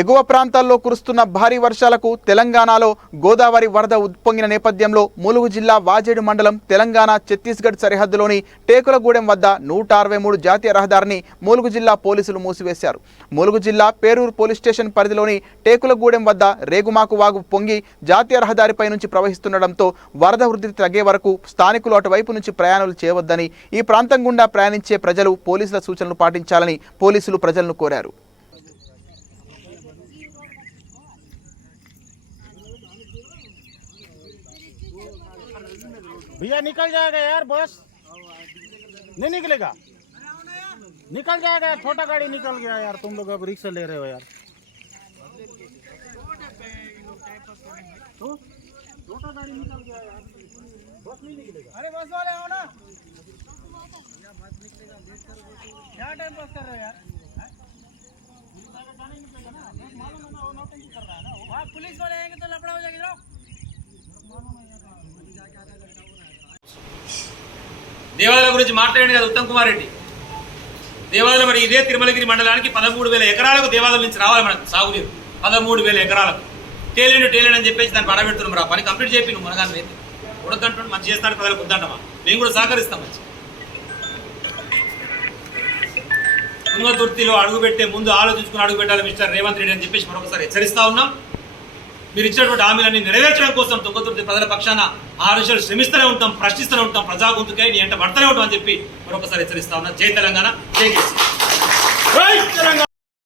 ఎగువ ప్రాంతాల్లో కురుస్తున్న భారీ వర్షాలకు తెలంగాణలో గోదావరి వరద ఉప్పొంగిన నేపథ్యంలో ములుగు జిల్లా వాజేడు మండలం తెలంగాణ ఛత్తీస్గఢ్ సరిహద్దులోని టేకులగూడెం వద్ద నూట అరవై మూడు జాతీయ రహదారిని ములుగు జిల్లా పోలీసులు మూసివేశారు. ములుగు జిల్లా పేరూరు పోలీస్ స్టేషన్ పరిధిలోని టేకులగూడెం వద్ద రేగుమాకు వాగు పొంగి జాతీయ రహదారిపై నుంచి ప్రవహిస్తుండటంతో వరద వృద్ధి తగ్గే వరకు స్థానికులు అటువైపు నుంచి ప్రయాణాలు చేయవద్దని ఈ ప్రాంతం గుండా ప్రయాణించే ప్రజలు పోలీసుల సూచనలు పాటించాలని పోలీసులు ప్రజలను కోరారు. भैया निकल जाएगा यार बस। नहीं निकलेगा। निकल जाएगा यार छोटा गाड़ी निकल गया यार तुम लोग अब रिक्शा ले रहे हो यार। तो छोटा गाड़ी निकल गया यार बस नहीं निकलेगा अरे बस वाले आओ ना। क्या टाइम पास कर रहे हो यार? पुलिस वाले आएँगे तो लफड़ा हो जाएगा దేవాలయం గురించి మాట్లాడండి కదా ఉత్తమ్ కుమార్ రెడ్డి. దేవాలయం మరి ఇదే తిరుమలగిరి మండలానికి పదమూడు వేల ఎకరాలకు దేవాలయం నుంచి రావాలి మనకు సాగునీరు. పదమూడు వేల ఎకరాలకు. తేలేండు తేలేండు అని చెప్పేసి దాన్ని పడబెడుతున్నాం రా పని కంప్లీట్ చెప్పి నువ్వు మనగానే అయితే. ఉడకంటుంటే మంచి చేస్తాడు ప్రజలకు వద్దంటమా మేము కూడా సహకరిస్తాం మంచి. తుంగతుర్తిలో అడుగు పెట్టే ముందు ఆలోచించుకుని అడుగు పెట్టాలి మిస్టర్ రేవంత్ రెడ్డి అని చెప్పేసి మరొకసారి హెచ్చరిస్తా ఉన్నాం. మీరు ఇచ్చినటువంటి హామీలన్నీ నెరవేర్చడం కోసం తుంగతుర్తి ప్రజల పక్షాన ఆలోచనలు శ్రమిస్తూనే ఉంటాం ప్రశ్నిస్తూనే ఉంటాం ప్రజా గొంతుకై నీ ఎంట పడుతూనే ఉంటాం అని చెప్పి మరొకసారి హెచ్చరిస్తా ఉన్నా. జై తెలంగాణ జై కేసీ